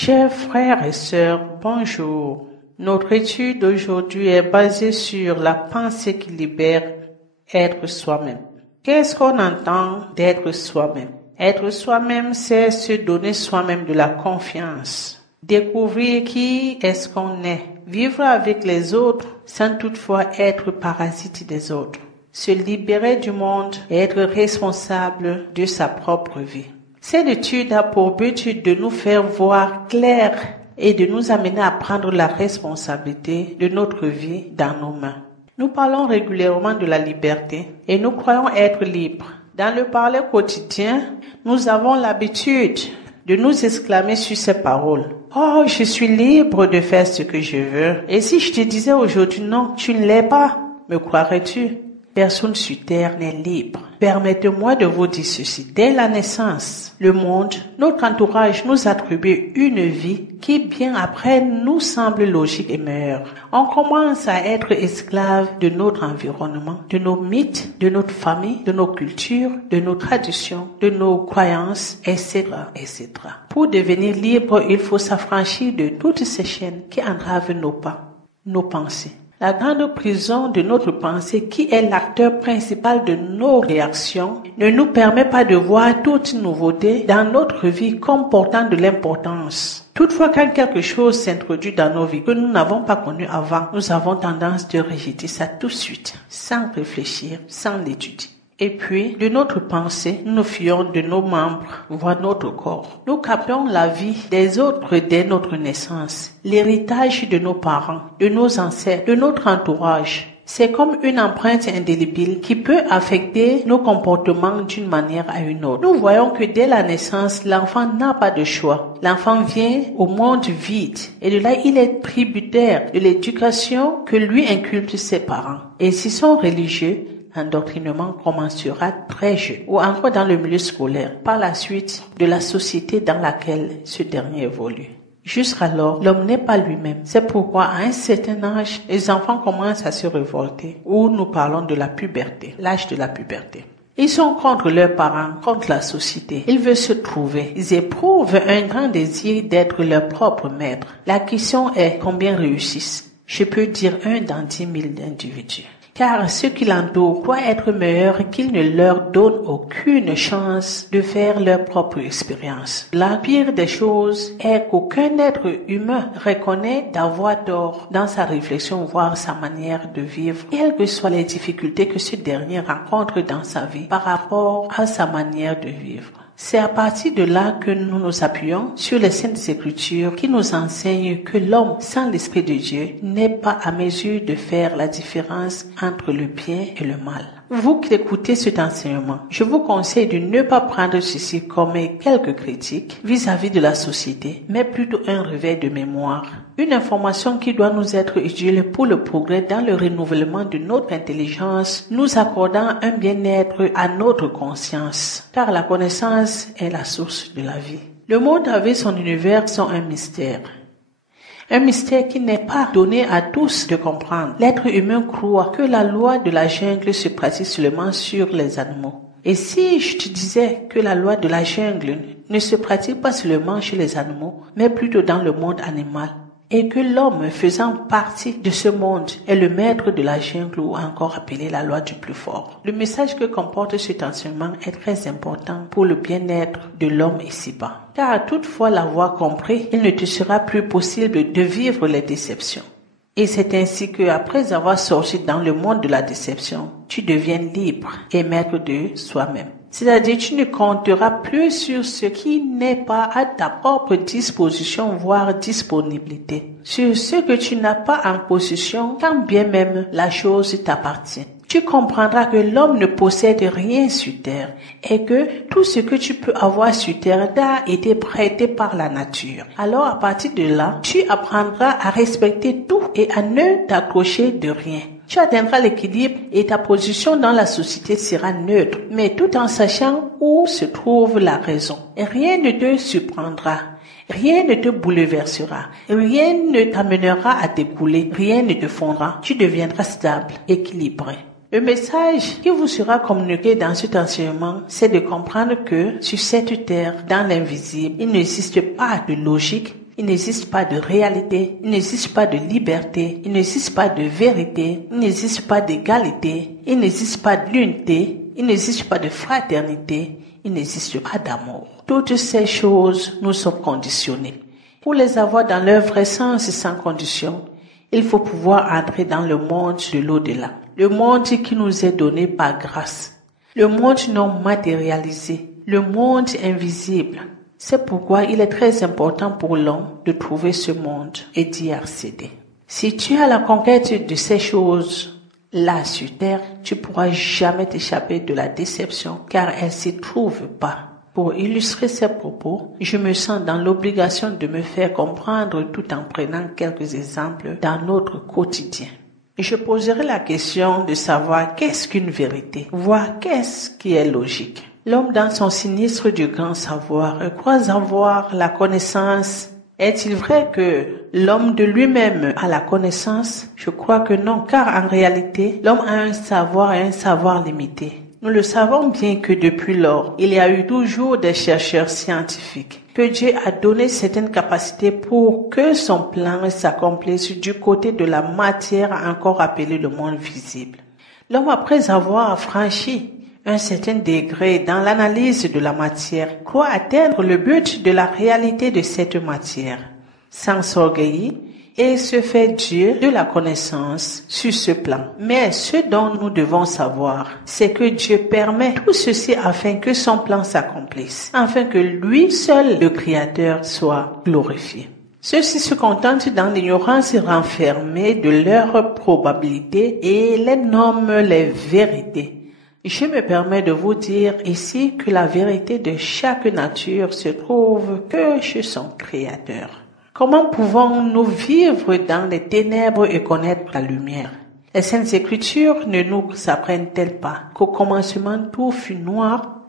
Chers frères et sœurs, bonjour. Notre étude d'aujourd'hui est basée sur la pensée qui libère être soi-même. Qu'est-ce qu'on entend d'être soi-même? Être soi-même, c'est se donner soi-même de la confiance. Découvrir qui est-ce qu'on est. Vivre avec les autres sans toutefois être parasite des autres. Se libérer du monde et être responsable de sa propre vie. Cette étude a pour but de nous faire voir clair et de nous amener à prendre la responsabilité de notre vie dans nos mains. Nous parlons régulièrement de la liberté et nous croyons être libres. Dans le parler quotidien, nous avons l'habitude de nous exclamer sur ces paroles. Oh, je suis libre de faire ce que je veux. Et si je te disais aujourd'hui non, tu ne l'es pas, me croirais-tu? Personne sur terre n'est libre. Permettez-moi de vous dire ceci. Dès la naissance, le monde, notre entourage nous attribue une vie qui, bien après, nous semble logique et meilleure. On commence à être esclave de notre environnement, de nos mythes, de notre famille, de nos cultures, de nos traditions, de nos croyances, etc., etc. Pour devenir libre, il faut s'affranchir de toutes ces chaînes qui entravent nos pas, nos pensées. La grande prison de notre pensée, qui est l'acteur principal de nos réactions, ne nous permet pas de voir toute nouveauté dans notre vie comme portant de l'importance. Toutefois, quand quelque chose s'introduit dans nos vies que nous n'avons pas connu avant, nous avons tendance de rejeter ça tout de suite, sans réfléchir, sans l'étudier. Et puis, de notre pensée, nous nous fions de nos membres, voire notre corps. Nous captons la vie des autres dès notre naissance, l'héritage de nos parents, de nos ancêtres, de notre entourage. C'est comme une empreinte indélébile qui peut affecter nos comportements d'une manière à une autre. Nous voyons que dès la naissance, l'enfant n'a pas de choix. L'enfant vient au monde vide et de là, il est tributaire de l'éducation que lui inculquent ses parents. Et s'ils sont religieux, l'endoctrinement commencera très jeune ou encore dans le milieu scolaire, par la suite de la société dans laquelle ce dernier évolue. Jusqu'alors, l'homme n'est pas lui-même. C'est pourquoi, à un certain âge, les enfants commencent à se révolter, ou nous parlons de la puberté, l'âge de la puberté. Ils sont contre leurs parents, contre la société. Ils veulent se trouver. Ils éprouvent un grand désir d'être leur propre maître. La question est combien réussissent? Je peux dire 1 dans 10 000 individus. Car ceux qui l'entourent croient être meilleurs qu'ils ne leur donnent aucune chance de faire leur propre expérience. La pire des choses est qu'aucun être humain reconnaît d'avoir tort dans sa réflexion, voire sa manière de vivre, quelles que soient les difficultés que ce dernier rencontre dans sa vie par rapport à sa manière de vivre. C'est à partir de là que nous nous appuyons sur les Saintes Écritures qui nous enseignent que l'homme sans l'Esprit de Dieu n'est pas à mesure de faire la différence entre le bien et le mal. Vous qui écoutez cet enseignement, je vous conseille de ne pas prendre ceci comme quelques critiques vis-à-vis de la société, mais plutôt un réveil de mémoire. Une information qui doit nous être utile pour le progrès dans le renouvellement de notre intelligence, nous accordant un bien-être à notre conscience, car la connaissance est la source de la vie. Le monde avec son univers sont un mystère. Un mystère qui n'est pas donné à tous de comprendre. L'être humain croit que la loi de la jungle se pratique seulement sur les animaux. Et si je te disais que la loi de la jungle ne se pratique pas seulement chez les animaux, mais plutôt dans le monde animal, et que l'homme faisant partie de ce monde est le maître de la jungle ou encore appelé la loi du plus fort. Le message que comporte cet enseignement est très important pour le bien-être de l'homme ici-bas. Car toutefois l'avoir compris, il ne te sera plus possible de vivre les déceptions. Et c'est ainsi que, après avoir sorti dans le monde de la déception, tu deviens libre et maître de soi-même. C'est-à-dire, tu ne compteras plus sur ce qui n'est pas à ta propre disposition, voire disponibilité. Sur ce que tu n'as pas en possession, quand bien même la chose t'appartient. Tu comprendras que l'homme ne possède rien sur terre et que tout ce que tu peux avoir sur terre t'a été prêté par la nature. Alors, à partir de là, tu apprendras à respecter tout et à ne t'accrocher de rien. Tu atteindras l'équilibre et ta position dans la société sera neutre, mais tout en sachant où se trouve la raison. Et rien ne te surprendra. Rien ne te bouleversera, rien ne t'amènera à t'écouler, rien ne te fondra. Tu deviendras stable, équilibré. Le message qui vous sera communiqué dans cet enseignement, c'est de comprendre que sur cette terre, dans l'invisible, il n'existe pas de logique, Il n'existe pas de réalité, il n'existe pas de liberté, il n'existe pas de vérité, il n'existe pas d'égalité, il n'existe pas d'unité, il n'existe pas de fraternité, il n'existe pas d'amour. Toutes ces choses nous sont conditionnées. Pour les avoir dans leur vrai sens et sans condition, il faut pouvoir entrer dans le monde de l'au-delà, le monde qui nous est donné par grâce, le monde non matérialisé, le monde invisible. C'est pourquoi il est très important pour l'homme de trouver ce monde et d'y accéder. Si tu es à la conquête de ces choses-là sur terre, tu pourras jamais t'échapper de la déception car elle s'y trouve pas. Pour illustrer ces propos, je me sens dans l'obligation de me faire comprendre tout en prenant quelques exemples dans notre quotidien. Je poserai la question de savoir qu'est-ce qu'une vérité, voire qu'est-ce qui est logique. L'homme dans son sinistre du grand savoir croit avoir la connaissance. Est-il vrai que l'homme de lui-même a la connaissance? Je crois que non, car en réalité, l'homme a un savoir et un savoir limité. Nous le savons bien que depuis lors, il y a eu toujours des chercheurs scientifiques, que Dieu a donné certaines capacités pour que son plan s'accomplisse du côté de la matière encore appelée le monde visible. L'homme, après avoir franchi un certain degré dans l'analyse de la matière, croit atteindre le but de la réalité de cette matière, sans s'orgueillir, et se fait Dieu de la connaissance sur ce plan. Mais ce dont nous devons savoir, c'est que Dieu permet tout ceci afin que son plan s'accomplisse, afin que lui seul, le Créateur, soit glorifié. Ceux-ci se contentent dans l'ignorance renfermée de leurs probabilités et les nomment les vérités. Je me permets de vous dire ici que la vérité de chaque nature se trouve que chez son Créateur. Comment pouvons-nous vivre dans les ténèbres et connaître la lumière? Les Saintes Écritures ne nous apprennent-elles pas qu'au commencement tout fut noir?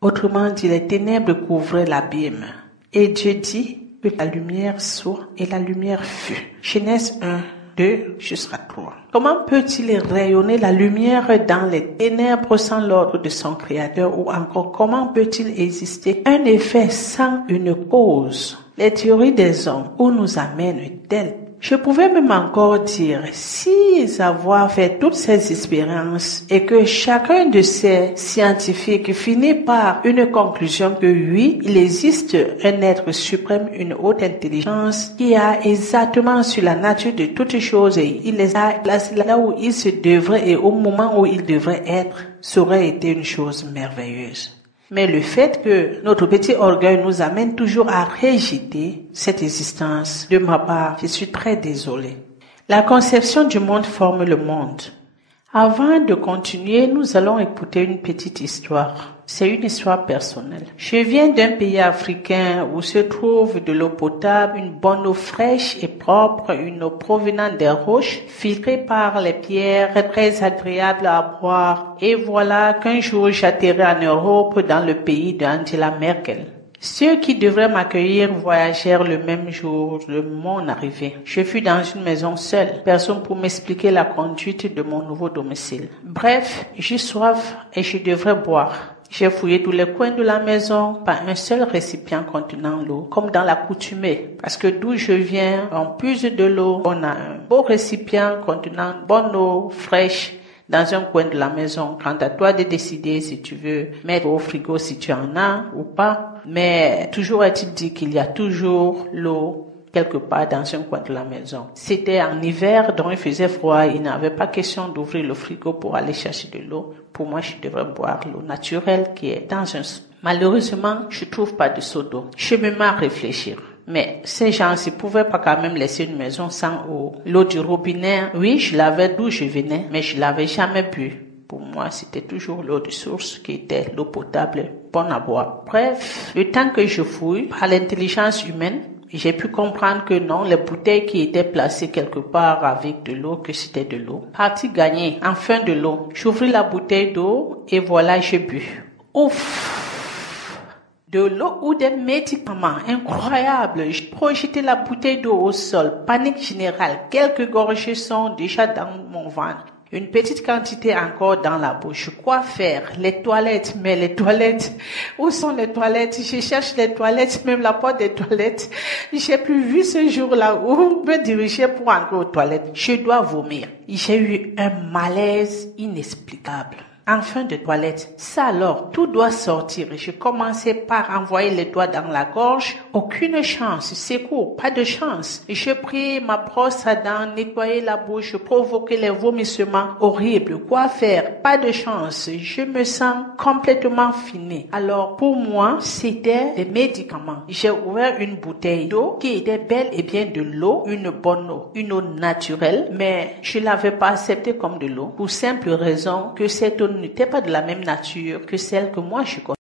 Autrement dit, les ténèbres couvraient l'abîme. Et Dieu dit que la lumière soit et la lumière fut. Genèse 1, 2 jusqu'à 3. Comment peut-il rayonner la lumière dans les ténèbres sans l'ordre de son Créateur, ou encore comment peut-il exister un effet sans une cause? Les théories des hommes, où nous amènent-elles? Je pouvais même encore dire, si avoir fait toutes ces expériences et que chacun de ces scientifiques finit par une conclusion que oui, il existe un être suprême, une haute intelligence qui a exactement sur la nature de toutes choses et il les a placés là où il se devrait et au moment où il devrait être, ça aurait été une chose merveilleuse. Mais le fait que notre petit orgueil nous amène toujours à rejeter cette existence, de ma part, je suis très désolée. La conception du monde forme le monde. Avant de continuer, nous allons écouter une petite histoire. C'est une histoire personnelle. Je viens d'un pays africain où se trouve de l'eau potable, une bonne eau fraîche et propre, une eau provenant des roches, filtrée par les pierres, très agréable à boire. Et voilà qu'un jour j'atterris en Europe dans le pays d'Angela Merkel. Ceux qui devraient m'accueillir voyagèrent le même jour de mon arrivée. Je fus dans une maison seule, personne pour m'expliquer la conduite de mon nouveau domicile. Bref, j'ai soif et je devrais boire. J'ai fouillé tous les coins de la maison, pas un seul récipient contenant l'eau, comme dans l'accoutumée. Parce que d'où je viens, on puise de l'eau, on a un beau récipient contenant bonne eau fraîche dans un coin de la maison. Quant à toi de décider si tu veux mettre au frigo si tu en as ou pas. Mais toujours est-il dit qu'il y a toujours l'eau quelque part dans un coin de la maison. C'était en hiver, donc il faisait froid. Il n'avait pas question d'ouvrir le frigo pour aller chercher de l'eau. Pour moi, je devrais boire l'eau naturelle qui est dans un seau. Malheureusement, je trouve pas de seau d'eau. Je me mets à réfléchir. Mais ces gens-ci pouvaient pas quand même laisser une maison sans eau. L'eau du robinet, oui, je l'avais d'où je venais, mais je l'avais jamais bu. Pour moi, c'était toujours l'eau de source qui était l'eau potable, bonne à boire. Bref, le temps que je fouille, par l'intelligence humaine, j'ai pu comprendre que non, les bouteilles qui étaient placées quelque part avec de l'eau, que c'était de l'eau. Partie gagnée, enfin de l'eau. J'ouvris la bouteille d'eau et voilà, j'ai bu. Ouf! De l'eau ou des médicaments incroyables. J'ai projeté la bouteille d'eau au sol. Panique générale. Quelques gorgées sont déjà dans mon ventre. Une petite quantité encore dans la bouche. Quoi faire? Les toilettes. Mais les toilettes, où sont les toilettes? Je cherche les toilettes, même la porte des toilettes. J'ai plus vu ce jour-là où me diriger pour entrer aux toilettes. Je dois vomir. J'ai eu un malaise inexplicable. En fin de toilette, ça alors, tout doit sortir. Je commençais par envoyer les doigts dans la gorge. Aucune chance, secours, pas de chance. Je pris ma brosse à dents, nettoyer la bouche, provoquer les vomissements horribles. Quoi faire? Pas de chance. Je me sens complètement fini. Alors, pour moi, c'était des médicaments. J'ai ouvert une bouteille d'eau qui était bel et bien de l'eau, une bonne eau, une eau naturelle, mais je l'avais pas acceptée comme de l'eau pour simple raison que cette eau n'était pas de la même nature que celle que moi je connais.